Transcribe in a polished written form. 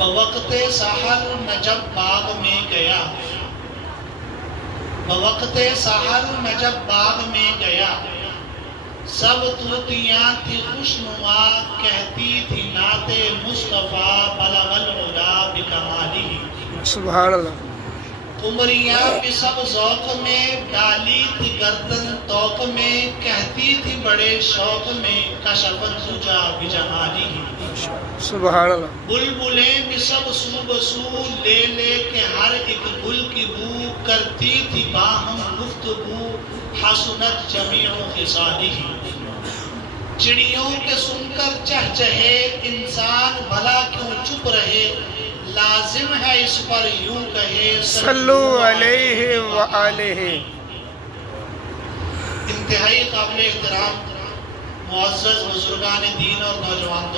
बवक्ते सहर नजब बाग में गया, बवक्ते सहर नजब बाग में गया, सब तूतियां थी खुशनुमा, कहती थी नाते मुस्तफा बलगल उला बिकमाली। सुभान अल्लाह। उमरियां भी सब ज़ौक़ में, डाली थी गर्दन तौक में, कहती थी बड़े शौक में कशफत तुजा बिजमाली। सुभान अल्लाह। बुलबुलें भी सब सू बसू, ले ले के हर एक गुल की बू, करती थी बाहम गुफ्तगू हसनत जमीओ खिसाली। चिड़ियों के सुनकर चहचहे, इंसान भला क्यों चुप रहे, लाजिम है इस पर यूं कहे सल्लु अलैहि व आलिहि। इंतहाई काबिल एहतराम मुअज़्ज़ज़ बुज़ुर्गान दीन और नौजवान